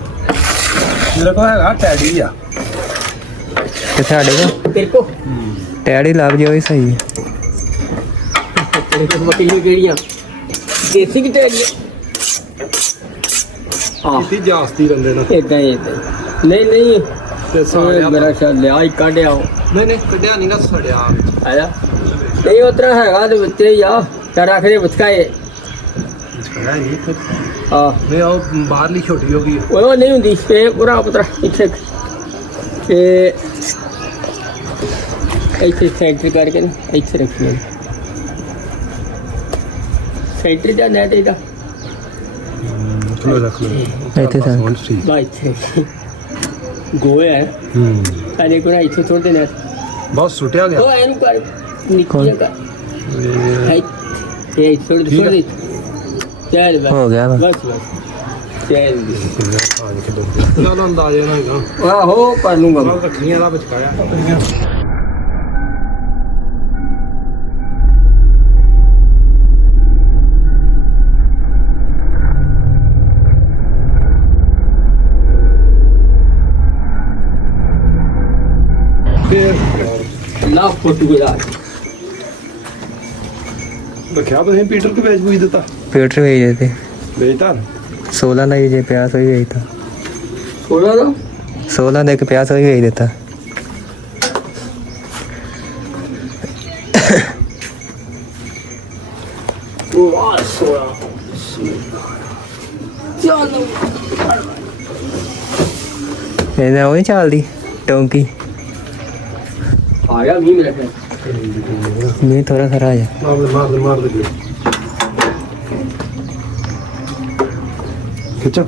मेरे को है टैडी आ किथे आड़े को तेरे को टैडी लाभ जो ही सही है तेरे को मकीनी केड़ियां देसी की टैडी हां इतनी जास्ती रंदे ना इतना ही नहीं नहीं ते साड़िया मेरा ख्याल लिया ही काढ़े आओ नहीं कड्या नहीं ना सड़िया आया नहीं उतना हैगा ते बच्चे या तारा खरे बचकाए छड़ा नहीं फिर हां मैं आओ बाहरली छोटी होगी ਉਹ ਨਹੀਂ ਹੁੰਦੀ ਇਹ ਪੂਰਾ ਪੁੱਤਰ ਇੱਥੇ ਤੇ ਇੱਥੇ ਸੈਂਟਰ ਕਰਕੇ ਨਾ ਇੱਥੇ ਰੱਖੀ ਸੈਂਟਰ ਦਾ ਨੈਟ ਇਹਦਾ चलो रख लो ਇੱਥੇ ਸਰ ਬਾਈ ਇੱਥੇ ਗੋਇਆ ਹੈ ਅਨੇ ਕੋਲ ਇੱਥੇ ਛੋੜ ਦੇਣਾ बहुत सुटिया गया ਉਹ ਐਨ ਕਰ ਨਿੱਕੀ ਦਾ ਇਹ ਛੋੜ ਦੇ ਚੱਲ ਬਸ हो गया वा। ਬਸ ਬਸ ਚੱਲ चलो अंदाजे ना ਆਹੋ ਕਰ ਲੂੰਗਾ ਮੈਂ। रखनिया दा बचकाया ਲਾ ਫੋਟੋ ਗੁਜ਼ਾਰ रखा तो पीटर को बेच बुझ देता पीटर भेज देते बेचता 16 का ये प्यास वही भेजता ਥੋੜਾ ਨਾ 16 का एक प्यास वही भेज देता ਉਹ ਆ ਸੋਆ ਚਲੋ ਇਹਦਾ ਉਹ ਨਹੀਂ ਚੱਲਦੀ ਟੋਂਕੀ ਆ ਗਿਆ ਵੀ ਮੇਰੇ ਕੋਲ ਨਹੀਂ ਥੋੜਾ ਖਰਾ ਜਾ मार दे खिंचा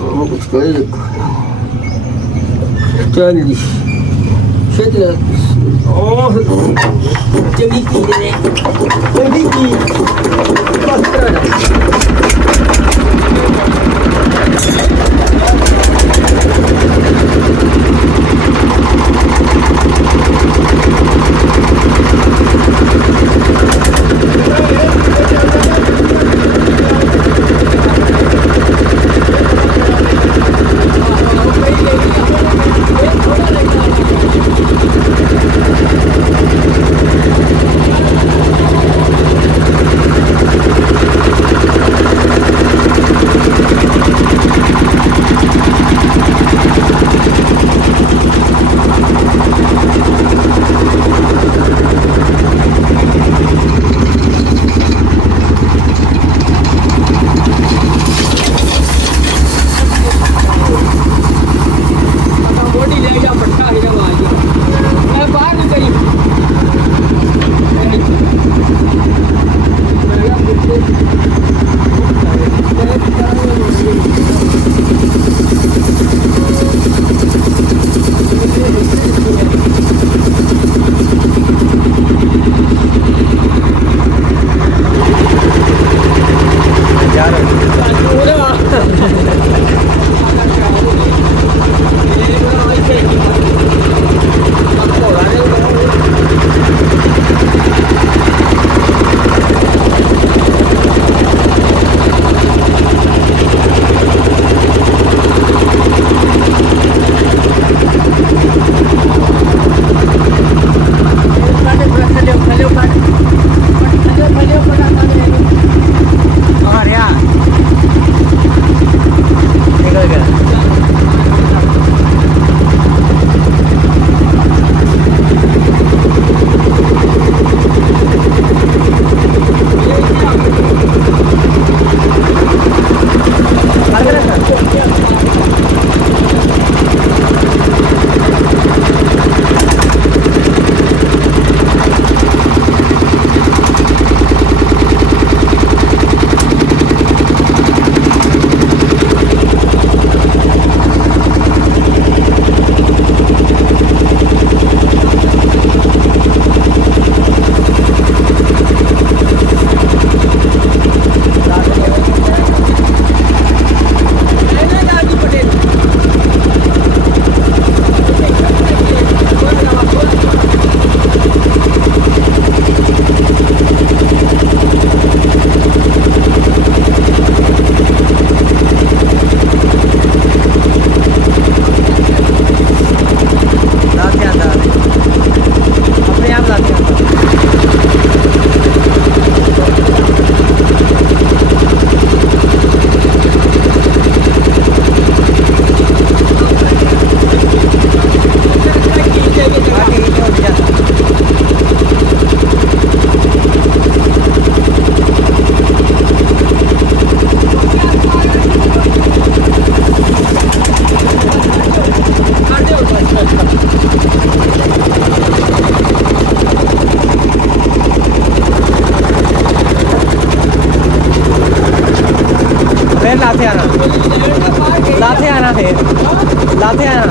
ਉਹ ਕੁਝ ਕਰ ਚੱਲ ਜੀ ਛੇਤੀ ਉਹ ਜਮੀ ਕੀ ਨੇ ਜਮੀ ਕੀ ਬਸ ਕਰਾ ਲਾਥੇ ਆਣਾ ਫੇਰ ਲਾਥੇ ਆਣਾ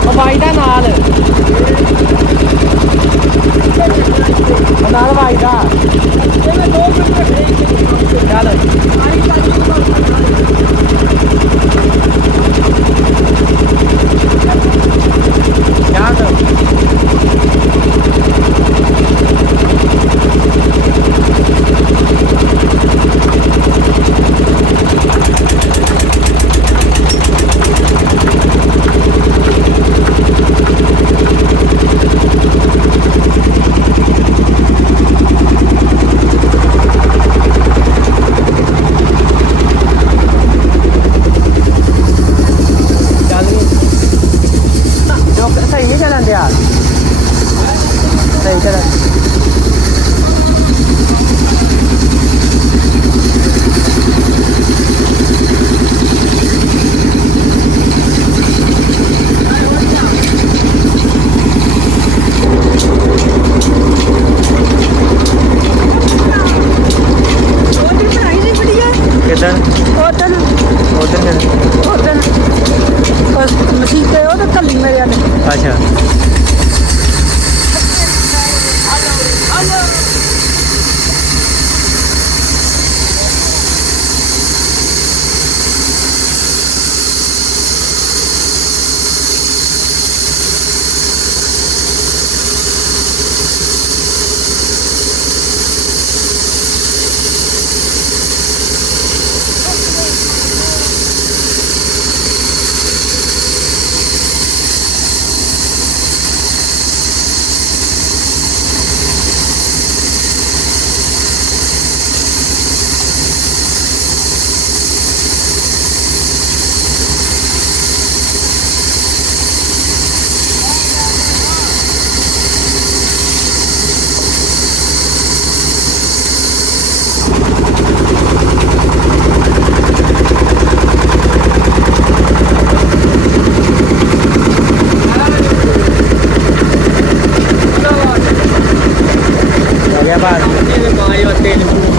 ਉਹ ਬਾਈ ਦਾ ਨਾਲ ਬਾਈ ਦਾ ਚੱਲ सही नहीं चलन दिया सही चलन अच्छा Ini